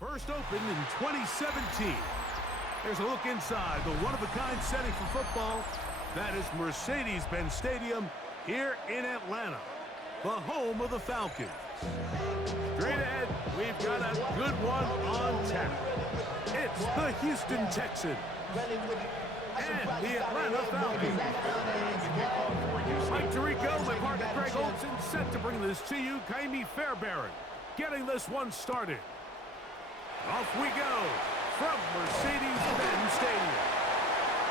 First opened in 2017. There's a look inside the one-of-a-kind setting for football. That is Mercedes-Benz Stadium here in Atlanta, the home of the Falcons. Straight ahead, we've got a good one on tap. It's the Houston Texans and the Atlanta Falcons. Mike Tirico, my partner Greg Olson, set to bring this to you. Kaimi Fairbairn getting this one started. Off we go from Mercedes-Benz Stadium.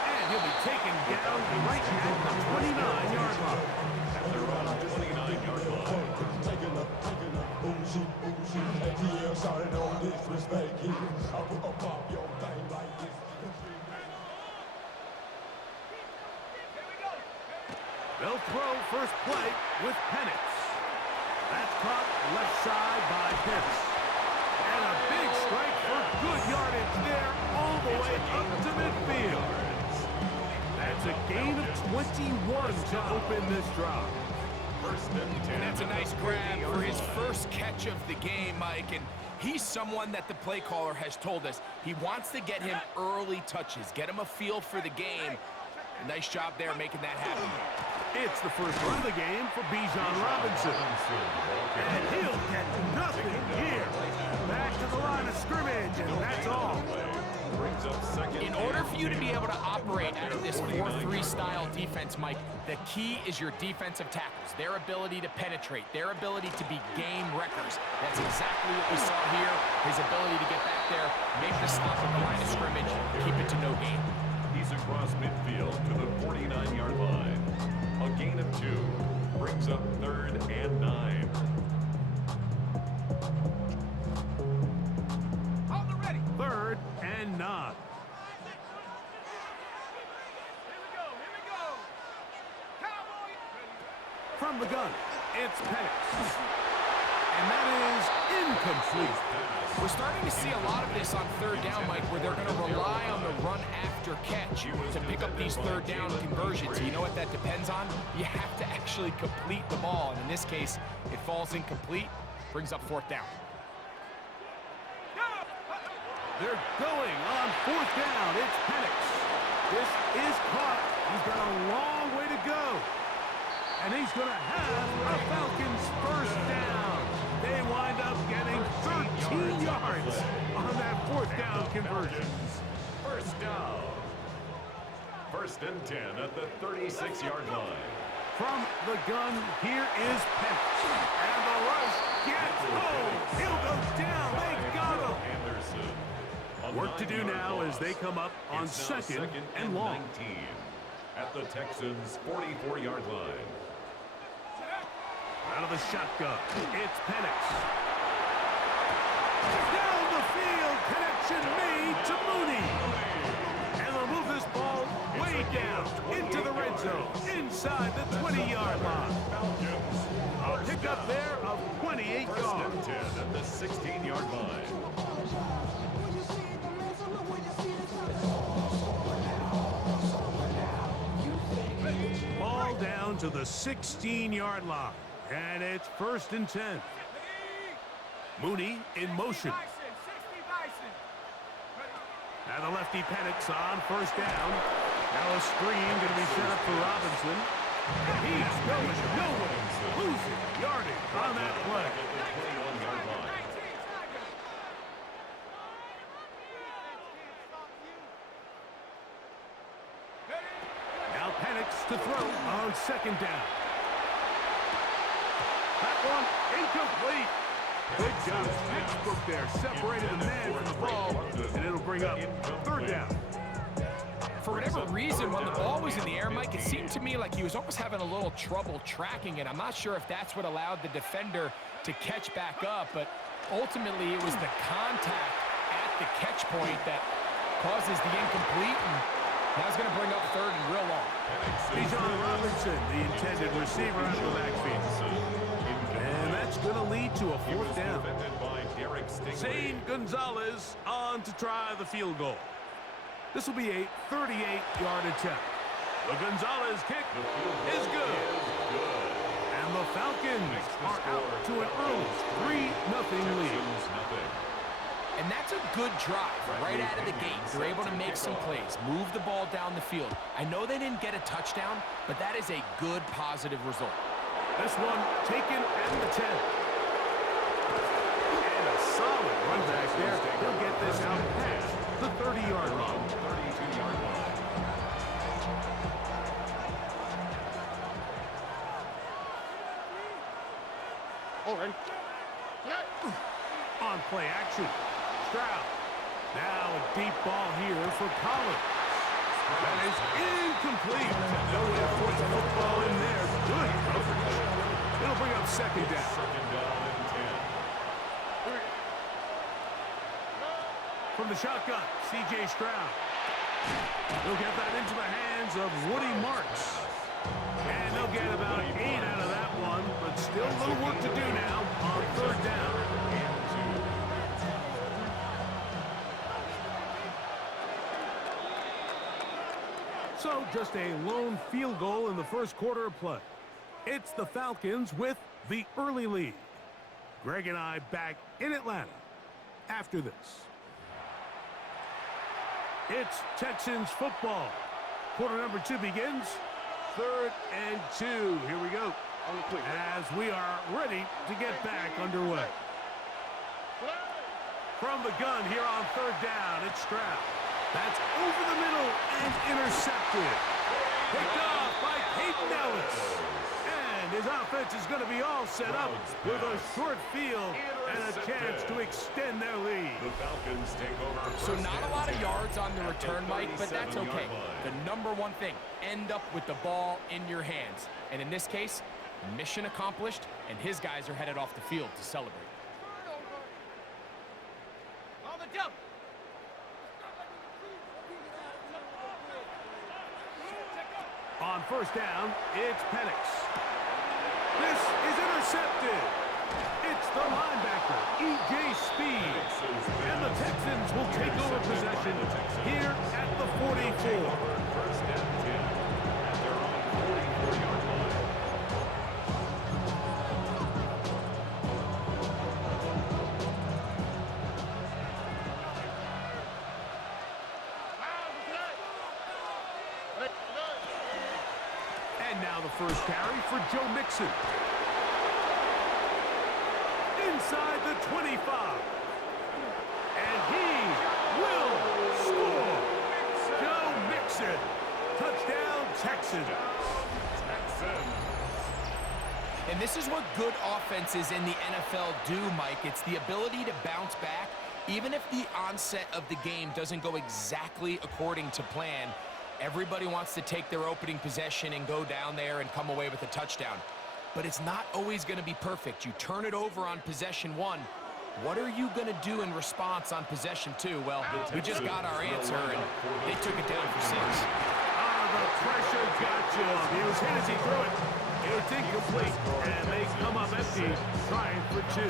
And he'll be taken down right at the 29-yard line. At the run, 29-yard line. They'll throw first play with Penix. That's caught left side by Pitts. And a big strike for good yardage there all the way up to midfield. That's a gain of 21 to open this drive. First and 10. And that's a nice grab for his first catch of the game, Mike. And he's someone that the play caller has told us he wants to get him early touches, get him a feel for the game. A nice job there making that happen. It's the first run of the game for Bijan Robinson. And he'll get nothing here. Back to the line of scrimmage, and that's all. In order for you to be able to operate out of this 4-3 style defense, Mike, the key is your defensive tackles, their ability to penetrate, their ability to be game wreckers. That's exactly what we saw here, his ability to get back there, make the stop at the line of scrimmage, keep it to no gain. He's across midfield to the 49-yard line. A gain of 2 brings up 3rd and 9. Hold it ready. 3rd and 9. Here we go. Cowboy. From the gun, it's Penix. And that is incomplete. We're starting to see a lot of this on 3rd down, Mike, where they're going to rely on the run after catch to pick up these 3rd down conversions. You know what that depends on? You have to actually complete the ball. And in this case, it falls incomplete, brings up 4th down. They're going on 4th down. It's Penix. This is caught. He's got a long way to go. And he's going to have a Falcons first down. They wind up getting 13 yards on that 4th down conversion. First down. 1st and 10 at the 36-yard line. From the gun, here is Penix. And the rush gets home. He'll go down. They got him. Anderson. Work to do now as they come up on 2nd and long. 19 at the Texans' 44-yard line. Out of the shotgun, it's Penix. Down the field, connection made to Mooney. And they'll move this ball way down into the red zone, inside the 20-yard line. A pickup there of 28 yards. 1st and 10 at the 16-yard line. Ball down to the 16-yard line. And it's 1st and 10. Mooney in motion. Now the lefty Penix on 1st down. Now a screen going to be set up for Robinson. He's going nowhere. Losing yardage on that play. Now Penix to throw on 2nd down. That one incomplete. Good job. Textbook there. Separated the man from the ball, and it'll bring up 3rd down. For whatever reason, when the ball was in the air, Mike, it seemed to me like he was almost having a little trouble tracking it. I'm not sure if that's what allowed the defender to catch back up, but ultimately it was the contact at the catch point that causes the incomplete, and now it's going to bring up 3rd and real long. Bijan Robinson, the intended receiver out of the backfield. And that's going to lead to a 4th down. Zane Gonzalez on to try the field goal. This will be a 38-yard attempt. The Gonzalez kick is good. And the Falcons are out to an early 3-0 lead. And that's a good drive right out of the gate. They're able to make some plays, move the ball down the field. I know they didn't get a touchdown, but that is a good, positive result. This one taken at the 10. And a solid run back there. He'll get this out past the 30-yard line. 32-yard line. All right. On play action. Stroud. Now a deep ball here for Collins. That is incomplete. No way to force the football in there. Good coverage. It'll bring up second down. Second down and 10. From the shotgun, C.J. Stroud. He'll get that into the hands of Woody Marks. And they'll get about 8 out of that one, but still a little work to do now on third down. So just a lone field goal in the first quarter of play. It's the Falcons with the early lead. Greg and I back in Atlanta after this. It's Texans football. Quarter number 2 begins. 3rd and 2. Here we go. As we are ready to get back underway. From the gun here on third down, it's Stroud. That's over the middle and intercepted. Picked off by Peyton Ellis. And his offense is going to be all set up with a short field and a chance to extend their lead. The Falcons take over. So not a lot of yards on the return, Mike, but that's okay. The number one thing, end up with the ball in your hands. And in this case, mission accomplished, and his guys are headed off the field to celebrate. On the jump. On first down, it's Penix. This is intercepted. It's the linebacker, E.J. Speed. And the Texans will take over possession here at the 44. First and 10 at their own 44-yard line. And now the first carry for Joe Mixon. Inside the 25. And he will score. Joe Mixon. Touchdown, Texans. And this is what good offenses in the NFL do, Mike. It's the ability to bounce back, even if the onset of the game doesn't go exactly according to plan. Everybody wants to take their opening possession and go down there and come away with a touchdown. But it's not always going to be perfect. You turn it over on possession 1. What are you going to do in response on possession 2? Well, we just got our answer, and they took it down for 6. The pressure got you. He was hit as he threw it. It's incomplete, and they come up empty, trying for 2.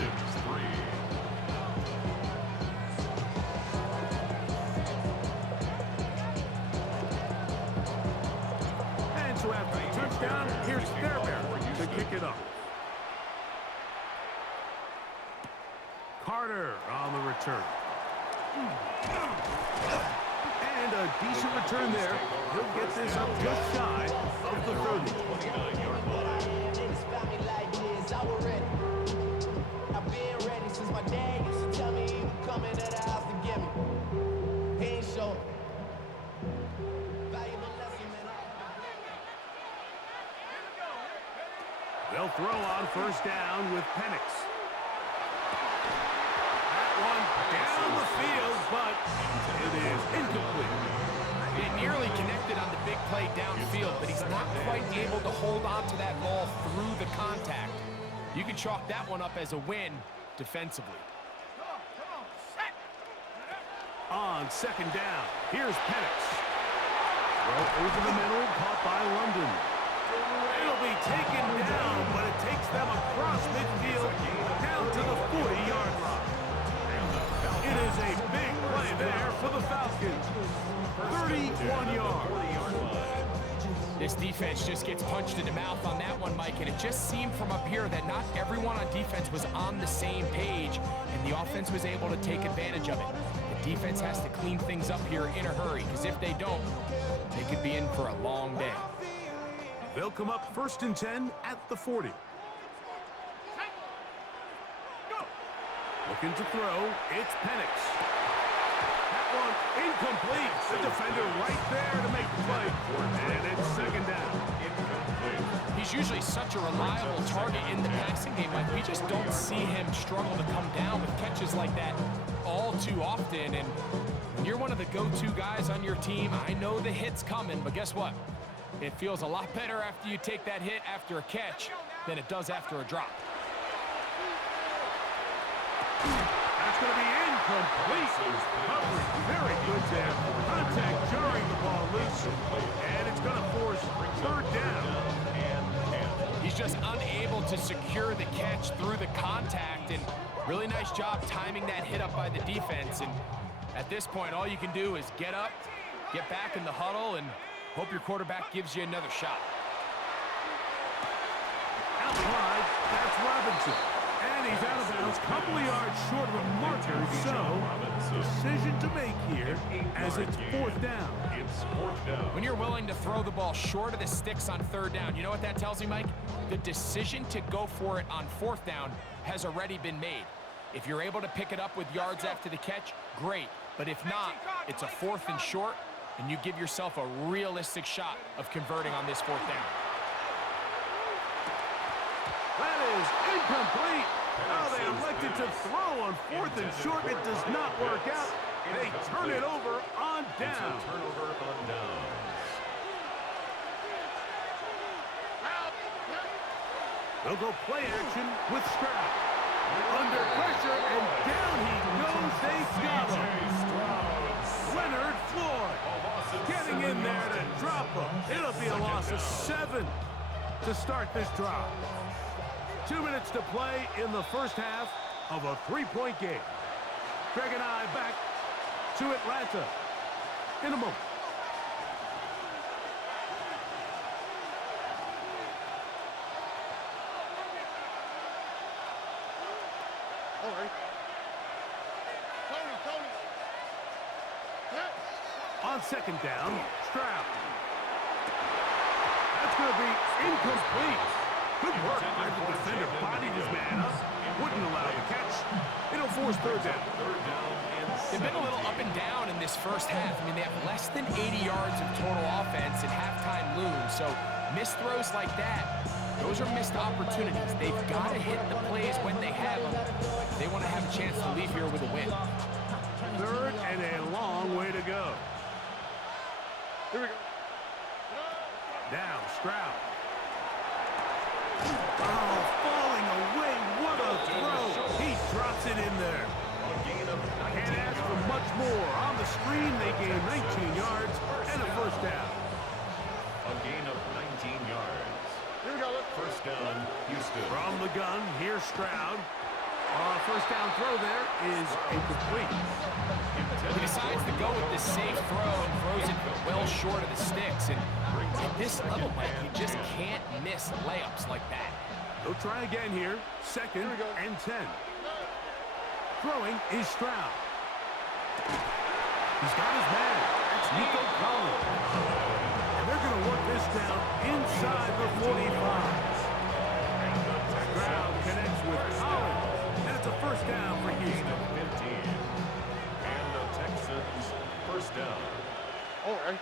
And so after the touchdown, here's Fairbairn to kick it off. Carter on the return. And a decent return there. He'll get this up just shy of the 30. 29-yard line. I've been ready since my dad used to tell me he would come into the house to get me. He ain't show. Valuable lesson, man. They'll throw on first down with Penix. That one down the field, but it is incomplete. He nearly connected on the big play downfield, but he's not quite able to hold on to that ball through the contact. You can chalk that one up as a win defensively. On second down, here's Penix. Throw over the middle, caught by London. It'll be taken down, but it takes them across midfield down to the 40-yard line. It is a big play there for the Falcons. 31 yards. This defense just gets punched in the mouth on that one, Mike, and it just seemed from up here that not everyone on defense was on the same page, and the offense was able to take advantage of it. The defense has to clean things up here in a hurry, because if they don't, they could be in for a long day. They'll come up 1st and 10 at the 40. Looking to throw, it's Penix. That one incomplete. The defender right there to make the play. And it's 2nd down. He's usually such a reliable target in the passing game. Like, we just don't see him struggle to come down with catches like that all too often. And when you're one of the go-to guys on your team, I know the hit's coming, but guess what? It feels a lot better after you take that hit after a catch than it does after a drop. That's going to be incomplete. Coverage very good there. Contact jarring the ball loose. And it's going to force 3rd down. He's just unable to secure the catch through the contact, and really nice job timing that hit up by the defense. And at this point, all you can do is get up, get back in the huddle, and hope your quarterback gives you another shot. Out wide, that's Robinson. And he's out of bounds, couple of yards short of the marker, so decision to make here as it's 4th down. When you're willing to throw the ball short of the sticks on 3rd down, you know what that tells me, Mike? The decision to go for it on 4th down has already been made. If you're able to pick it up with yards after the catch, great. But if not, it's a 4th and short, and you give yourself a realistic shot of converting on this 4th down. That is incomplete. Oh, they elected to throw on 4th and short. It does not work out. They turn it over on down. Turnover on downs. They'll go play action with Stroud. Under pressure, and down he goes. They got him. Leonard Floyd getting in there to drop him. It'll be a loss of 7 to start this drive. 2 minutes to play in the 1st half of a 3-point game. Greg and I back to Atlanta in a moment. All right. Tony. On 2nd down, Stroud. That's going to be incomplete. Good work by the defender. Bodied his man up. Wouldn't allow the catch. It'll force 3rd down. They've been a little up and down in this 1st half. I mean, they have less than 80 yards of total offense at halftime looms. So missed throws like that, those are missed opportunities. They've got to hit the plays when they have them. They want to have a chance to leave here with a win. 3rd and a long way to go. Here we go. Now Stroud. Oh, falling away. What a throw. He drops it in there. Can't ask for much more. On the screen, they gain 19 yards and a 1st down. A gain of 19 yards. Here we go. 1st down, Houston. From the gun, here's Stroud. 1st down throw there is incomplete. He decides to go with the safe throw and throws it well short of the sticks. And at this level, Mike, you just can't miss layups like that. They'll try again here. 2nd and 10. Throwing is Stroud. He's got his man. It's Nico Collins. And they're going to work this down inside the 45. Stroud connects with Collins. And it's a 1st down for Houston. 15. And the Texans 1st down. All right.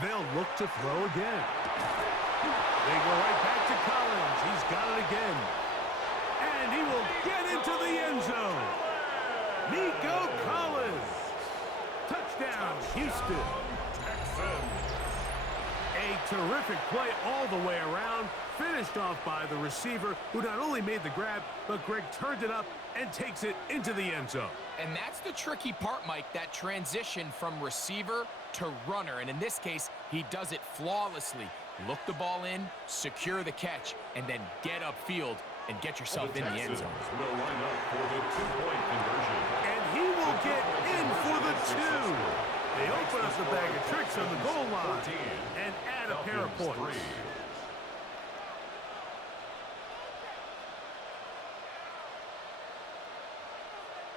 They'll look to throw again. They go right back to Collins. He's got it again. And he will get into the end zone. Nico Collins. Touchdown, Houston. A terrific play all the way around. Finished off by the receiver, who not only made the grab, but Greg turned it up and takes it into the end zone. And that's the tricky part, Mike, that transition from receiver to runner. And in this case, he does it flawlessly. Look the ball in, secure the catch, and then get upfield and get yourself in the end zone. Will line up for the 2-point conversion. And he will get in for the 2. They open up the bag of tricks on the goal line and add a pair of points. 3.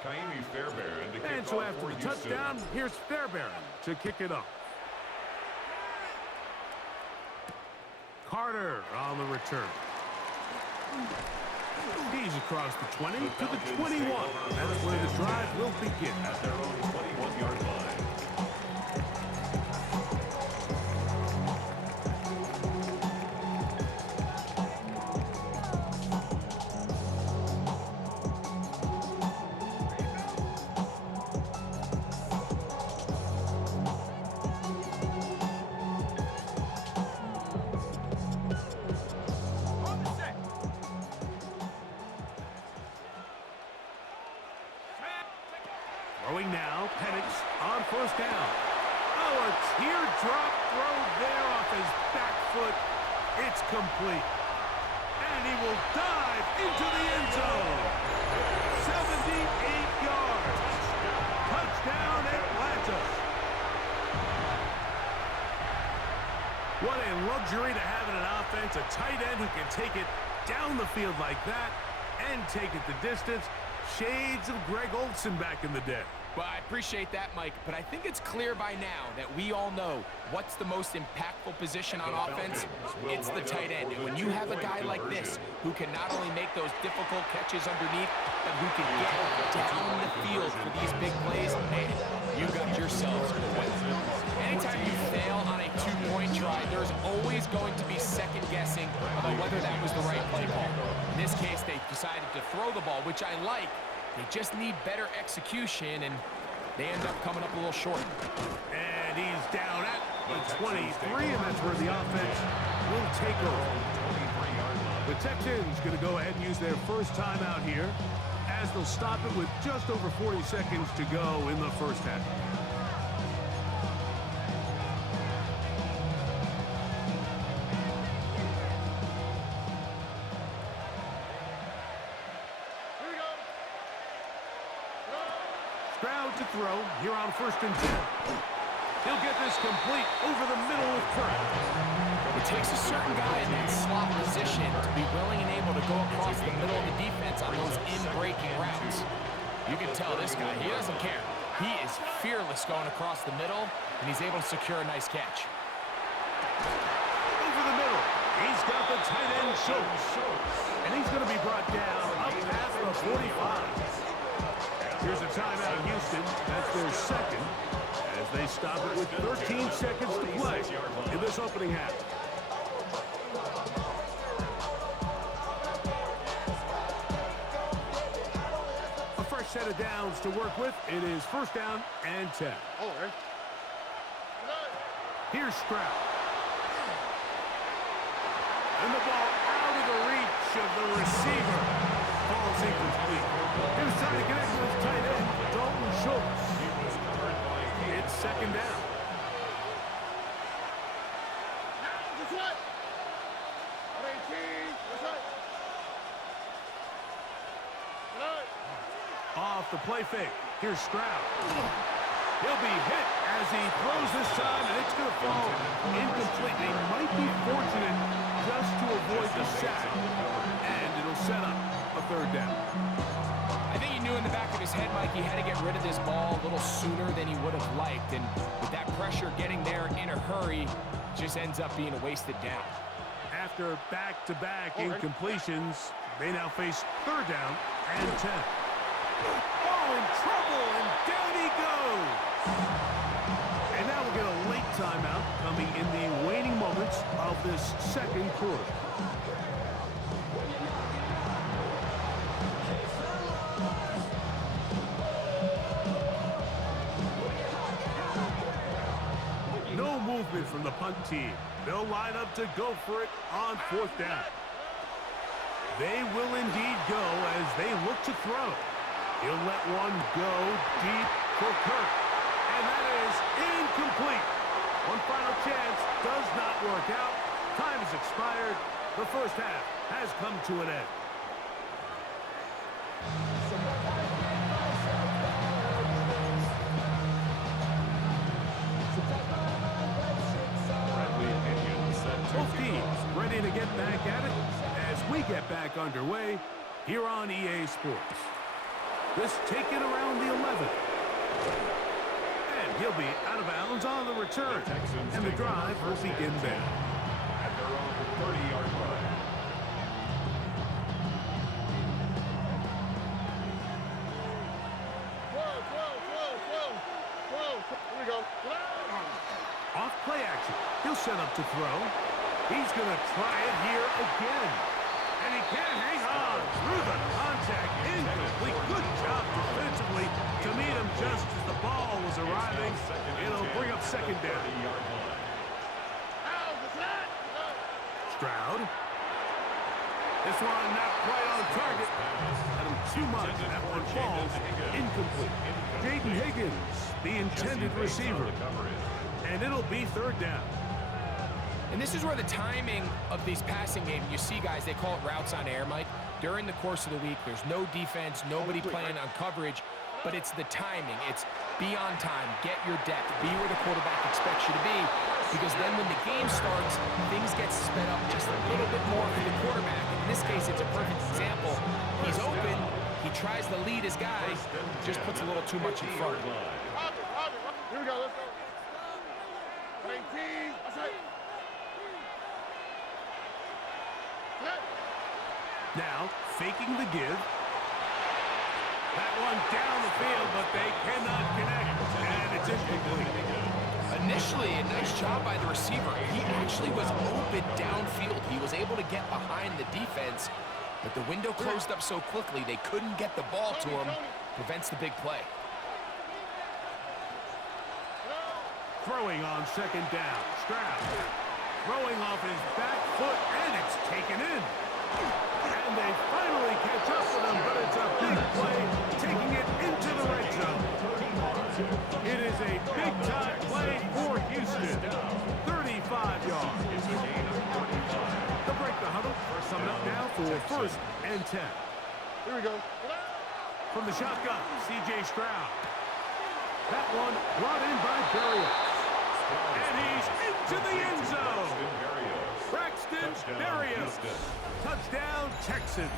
Kaimi Fairbairn to kick And so off after for the Houston. touchdown, here's Fairbairn to kick it off. Carter on the return. He's across the 20 to the 21. That's where the drive will begin. At their own 21-yard line. Throwing now, Penix on first down. Oh, a teardrop throw there off his back foot. It's complete. And he will dive into the end zone. 78 yards. Touchdown, Atlanta. What a luxury to have in an offense. A tight end who can take it down the field like that and take it the distance. Shades of Greg Olsen back in the day. Well, I appreciate that, Mike, but I think it's clear by now that we all know what's the most impactful position on offense. It's the tight end. And when you have a guy like this who can not only make those difficult catches underneath, but who can get down the field for these big plays, man, you got yourselves a win. Anytime you fail on a two-point try, there's always going to be second guessing about whether that was the right play call. In this case, they decided to throw the ball, which I like. They just need better execution, and they end up coming up a little short. And he's down at the 23, and that's where the offense will take over. The Texans going to go ahead and use their first timeout here, as they'll stop it with just over 40 seconds to go in the first half. Stroud to throw here on first and 10. He'll get this complete over the middle of Kirk. It takes a certain guy in that slot position to be willing and able to go across the middle of the defense on those in-breaking routes. You can tell this guy, he doesn't care. He is fearless going across the middle, and he's able to secure a nice catch. Over the middle. He's got the tight end Schultz. And he's going to be brought down up past the 45. Here's a timeout, Houston. That's their second, as they stop it with 13 seconds to play in this opening half. A fresh set of downs to work with. It is first down and 10. All right. Here's Stroud. And the ball out of the reach of the receiver. Ball's incomplete. He was trying to connect with his tight end, Dalton Schultz. It's second down. Off the play fake. Here's Stroud. He'll be hit as he throws this time, and it's going to fall incomplete. They might be fortunate just to avoid the sack, and it'll set up a third down. I think he knew in the back of his head, Mike, he had to get rid of this ball a little sooner than he would have liked. And with that pressure getting there in a hurry, it just ends up being a wasted down. After back-to-back incompletions, they now face third down and 10. Oh, in trouble, and down he goes. And now we'll get a late timeout coming in the waning moments of this second quarter. No movement from the punt team. They'll line up to go for it on fourth down. They will indeed go as they look to throw. He'll let one go deep for Kirk. And that is incomplete. One final chance does not work out. Time has expired. The first half has come to an end. ready to get back at it as we get back underway here on EA Sports. This taken around the 11. And he'll be out of bounds on the return. And the drive will begin there. At their own 30-yard line. Here we go. Off play action. He'll set up to throw. He's going to try it here again. And he can't hang on through the contact. Incomplete. Good job defensively to meet him just as the ball was arriving. It'll bring up second down. Stroud. This one not quite on target. Had him too much. That one falls incomplete. Jaden Higgins, the intended receiver. And it'll be third down. And this is where the timing of these passing games, you see, guys, they call it routes on air, Mike. During the course of the week, there's no defense, nobody playing on coverage, but it's the timing. It's be on time, get your depth, be where the quarterback expects you to be, because then when the game starts, things get sped up just a little bit more for the quarterback. In this case, it's a perfect example. He's open, he tries to lead his guy, just puts a little too much in front. Here we go, let's go. 19, that's it. Now, faking the give. That one down the field, but they cannot connect. And it's incomplete. Initially, a nice job by the receiver. He actually was open downfield. He was able to get behind the defense, but the window closed up so quickly they couldn't get the ball to him. Prevents the big play. Throwing on second down. Stroud. Throwing off his back foot, and it's taken in. And they finally catch up with him, but it's a big play, taking it into the red zone. It is a big-time play for Houston. 35 yards. They'll break the huddle. Coming up now for first and 10. Here we go. From the shotgun, C.J. Stroud. That one brought in by Berrios. And he's into the end zone. Braxton Berrios. Touchdown, Texans.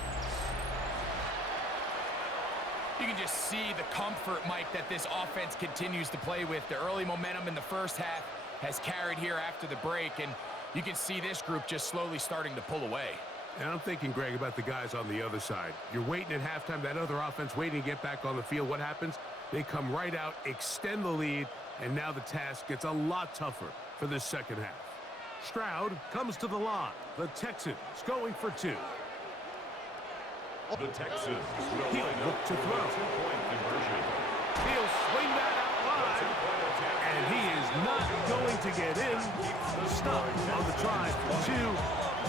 You can just see the comfort, Mike, that this offense continues to play with. The early momentum in the first half has carried here after the break, and you can see this group just slowly starting to pull away. And I'm thinking, Greg, about the guys on the other side. You're waiting at halftime, that other offense waiting to get back on the field. What happens? They come right out, extend the lead, and now the task gets a lot tougher for this second half. Stroud comes to the line. The Texans going for two. The Texans will He'll line look up to for throw. a two-point conversion. He'll swing that out wide, and he is not going to get in. Stop on the try for two.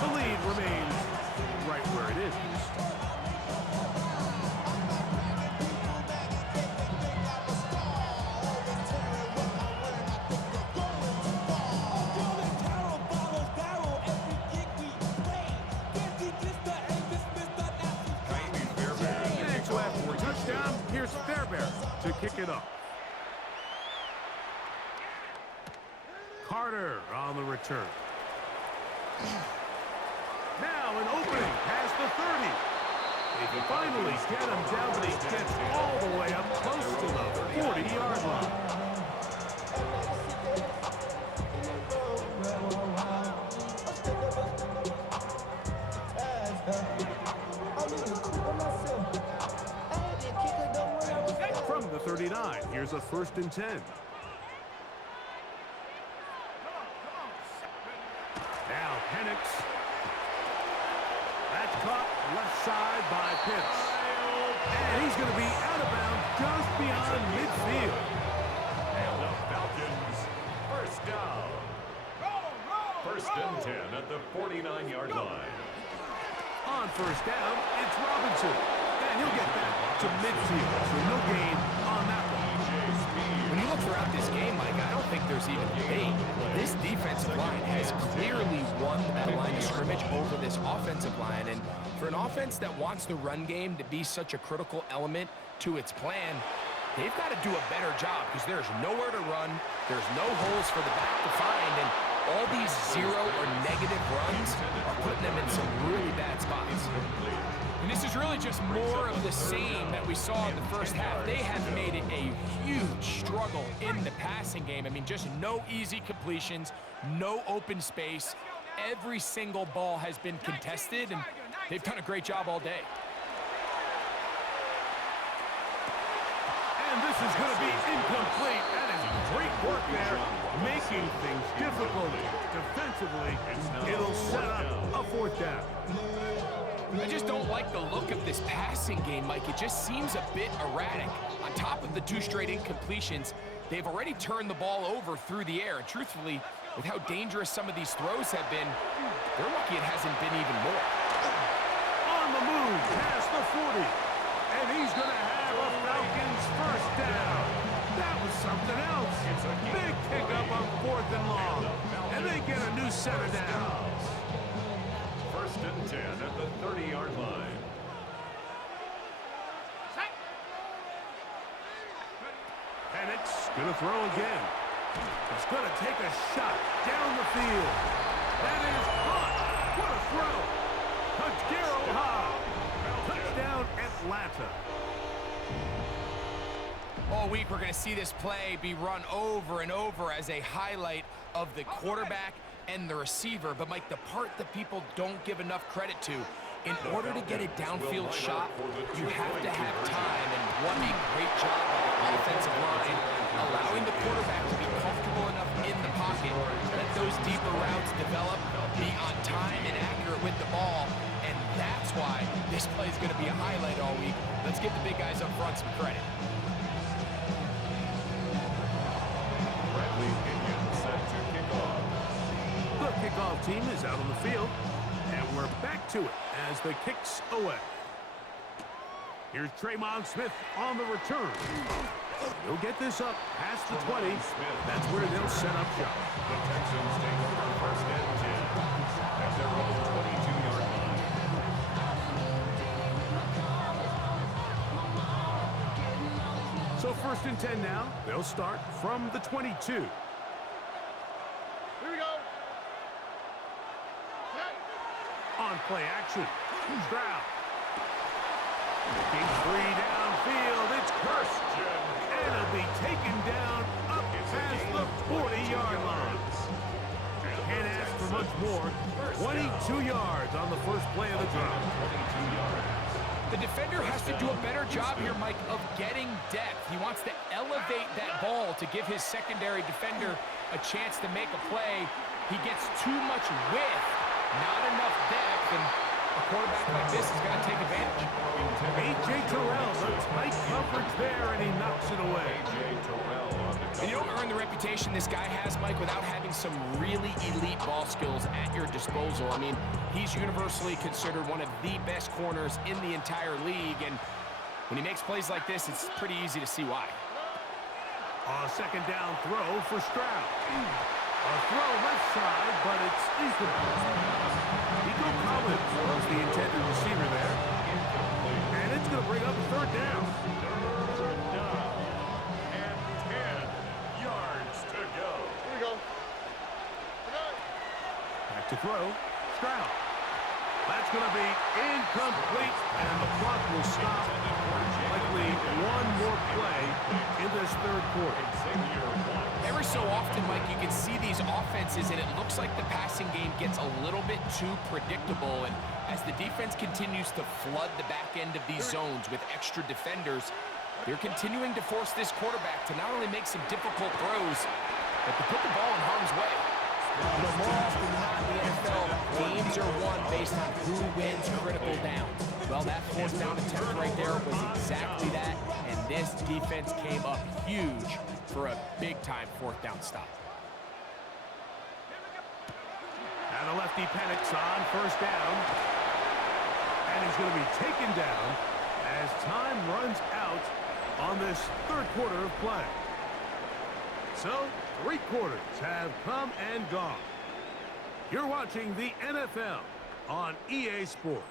The lead remains right where it is. Here's Fairbairn to kick it up. Carter on the return. Now an opening past the 30. They can finally get him down, but he gets all the way up close to the 40-yard line. From the 39, here's a first and 10. Now Penix. That's caught left side by Pitts. And he's going to be out of bounds just beyond midfield. And the Falcons, first down. First and 10 at the 49-yard line. On first down, it's Robinson. And he'll get back to midfield, so no gain on that one. When you look throughout this game, Mike, I don't think there's even debate. This defensive line has clearly won that line of scrimmage over this offensive line. And for an offense that wants the run game to be such a critical element to its plan, they've got to do a better job because there's nowhere to run. There's no holes for the back to find. And all these zero or negative runs are putting them in some really bad spots. And this is really just more of the same that we saw in the first half. They have made it a huge struggle in the passing game. I mean, just no easy completions, no open space. Every single ball has been contested, and they've done a great job all day. And this is going to be incomplete. That is great work there, making things difficult defensively. It'll set up a fourth down. I just don't like the look of this passing game, Mike. It just seems a bit erratic. On top of the 2 straight incompletions, they've already turned the ball over through the air. And truthfully, with how dangerous some of these throws have been, they're lucky it hasn't been even more. On the move, past the 40. And he's going to have a Falcons first down. That was something else. Big pickup on 4th and long. And they get a new set of downs. 1st and 10 at the 30-yard line. Penix going to throw again. He's going to take a shot down the field. That is caught. What a throw. Daryl Hobbs. Touchdown, Atlanta. All week, we're going to see this play be run over and over as a highlight of the quarterback and the receiver. But, Mike, the part that people don't give enough credit to, in order to get a downfield shot, you have to have time. And what a great job by the offensive line, allowing the quarterback to be comfortable enough in the pocket, let those deeper routes develop, be on time and accurate with the ball. And that's why this play is going to be a highlight all week. Let's give the big guys up front some credit. The kickoff team is out on the field, and we're back to it as the kick's away. Here's Tremon Smith on the return. He'll get this up past the 20. That's where they'll set up shop. The Texans take over 1st and 10 at their own 22-yard line. So 1st and 10 now. They'll start from the 22. Here we go. On play action, Stroud. Looking free downfield, it's Kirst. And it'll be taken down up past the 40-yard line. Can't ask for much more. 22 yards on the first play of the drive. 22 yards. The defender has to do a better job here, Mike, of getting depth. He wants to elevate that ball to give his secondary defender a chance to make a play. He gets too much width, not enough depth, and a quarterback like this is going to take advantage. A.J. Terrell, the tight coverage there, and he knocks it away. And you don't earn the reputation this guy has, Mike, without having some really elite ball skills at your disposal. I mean, he's universally considered one of the best corners in the entire league, and when he makes plays like this, it's pretty easy to see why. A second down throw for Stroud. A throw left side, but it's incomplete. Nico Collins was the intended receiver there. And it's going to bring up a 3rd down. To throw, Stroud. That's going to be incomplete, and the clock will stop. Likely one more play in this 3rd quarter. Every so often, Mike, you can see these offenses, and it looks like the passing game gets a little bit too predictable. And as the defense continues to flood the back end of these zones with extra defenders, they're continuing to force this quarterback to not only make some difficult throws, but to put the ball in harm's way. You know, more often than not in the NFL, games are won based on who wins critical downs. Well, that 4th down attempt right there was exactly that, and this defense came up huge for a big-time 4th down stop. And a lefty Penix on 1st down. And he's going to be taken down as time runs out on this 3rd quarter of play. So, 3 quarters have come and gone. You're watching the NFL on EA Sports.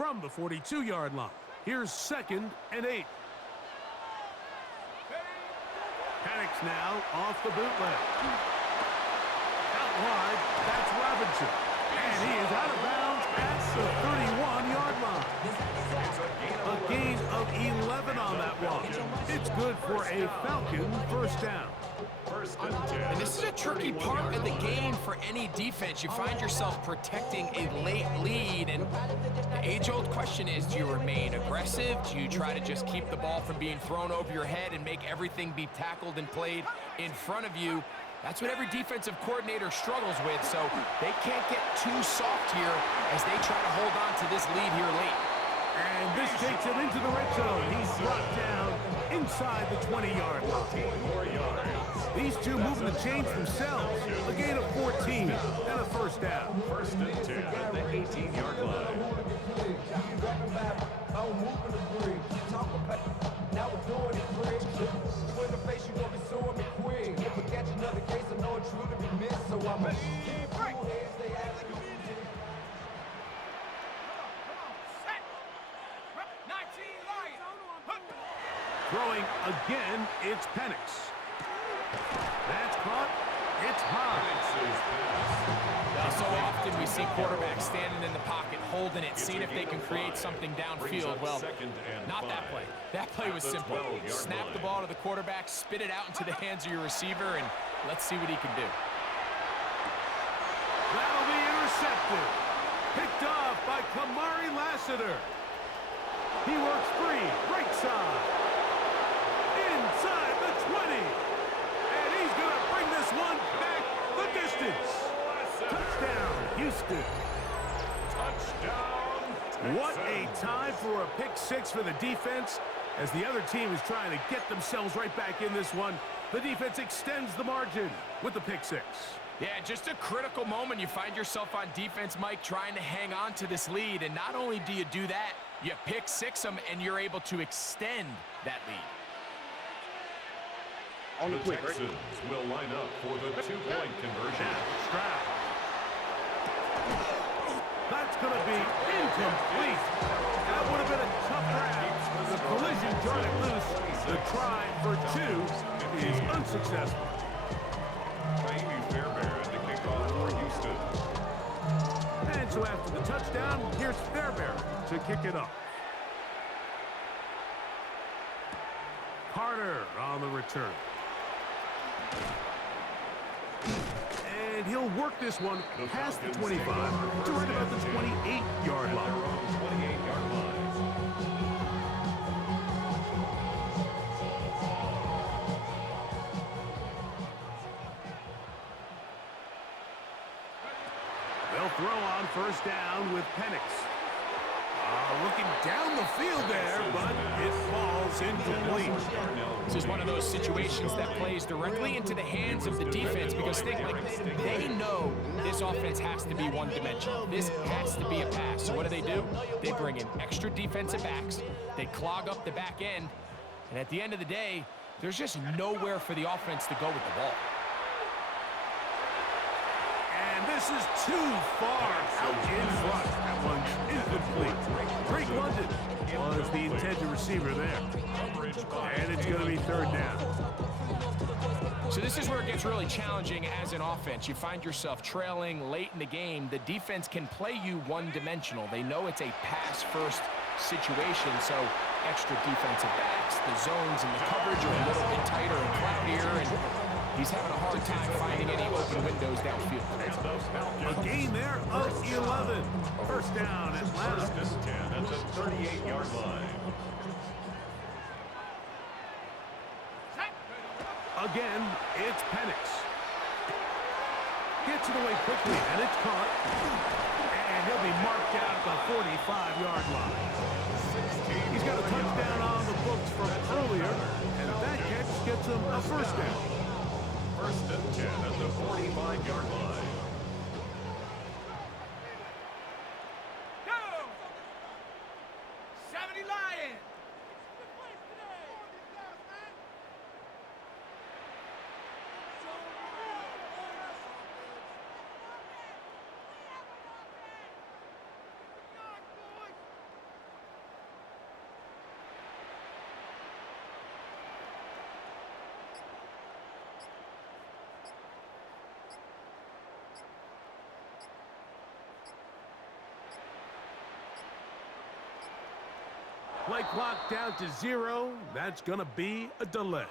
from the 42-yard line. Here's 2nd and 8. Penix now off the bootleg. Out wide, that's Robinson. And he is out of bounds at the 31-yard line. A gain of 11 on that one. It's good for a Falcon first down. And this is a tricky part of the game for any defense. You find yourself protecting a late lead, and the age-old question is, do you remain aggressive? Do you try to just keep the ball from being thrown over your head and make everything be tackled and played in front of you? That's what every defensive coordinator struggles with, so they can't get too soft here as they try to hold on to this lead here late. And this takes him into the red zone. He's brought down inside the 20-yard line. These two moving the chains themselves. A gain of 14 and a first down. 1st and 10 at the 18-yard line. Throwing again, it's Penix. That's caught. It's high. Now, so often we see quarterbacks standing in the pocket, holding it, seeing if they can create something downfield. Well, not that play. That play was simple. Snap the ball to the quarterback, spit it out into the hands of your receiver, and let's see what he can do. That'll be intercepted. Picked off by Kamari Lassiter. He works free. Break side. Inside the 20. And he's going to bring this one back the distance. Touchdown, Houston. Touchdown. What a time for a pick six for the defense. As the other team is trying to get themselves right back in this one, the defense extends the margin with the pick six. Yeah, just a critical moment. You find yourself on defense, Mike, trying to hang on to this lead. And not only do you do that, you pick six them, and you're able to extend that lead. The Texans will line up for the two-point conversion. Stroud. That's going to be incomplete. That would have been a tough grab. The collision jarred it loose. The try for two is unsuccessful. Amy Fairbairn to kick off for Houston. And so after the touchdown, here's Fairbairn to kick it off. Carter on the return. And he'll work this one past the 25 to right about the 28-yard line. 28-yard line. They'll throw on first down with Penix. Looking down the field there, but it falls incomplete. This is one of those situations that plays directly into the hands of the defense because they know this offense has to be one-dimensional. This has to be a pass. So what do? They bring in extra defensive backs. They clog up the back end. And at the end of the day, there's just nowhere for the offense to go with the ball. And this is too far out in front. That one's incomplete. Drake London was the intended receiver there. And it's going to be third down. So this is where it gets really challenging as an offense. You find yourself trailing late in the game. The defense can play you one-dimensional. They know it's a pass-first situation, so extra defensive backs, the zones and the coverage are a little bit tighter and cloudier, and he's having a hard time finding any open windows downfield. A gain there of 11. First down, Atlanta. 1st and 10 at the 38-yard line. Again, it's Penix. Gets it away quickly, and it's caught. And he'll be marked out at the 45-yard line. He's got a touchdown on the books from earlier, and that catch gets him a first down. 1st and 10 at the 45-yard line. Go! 70 Lions! Play clock down to 0. That's going to be a delay.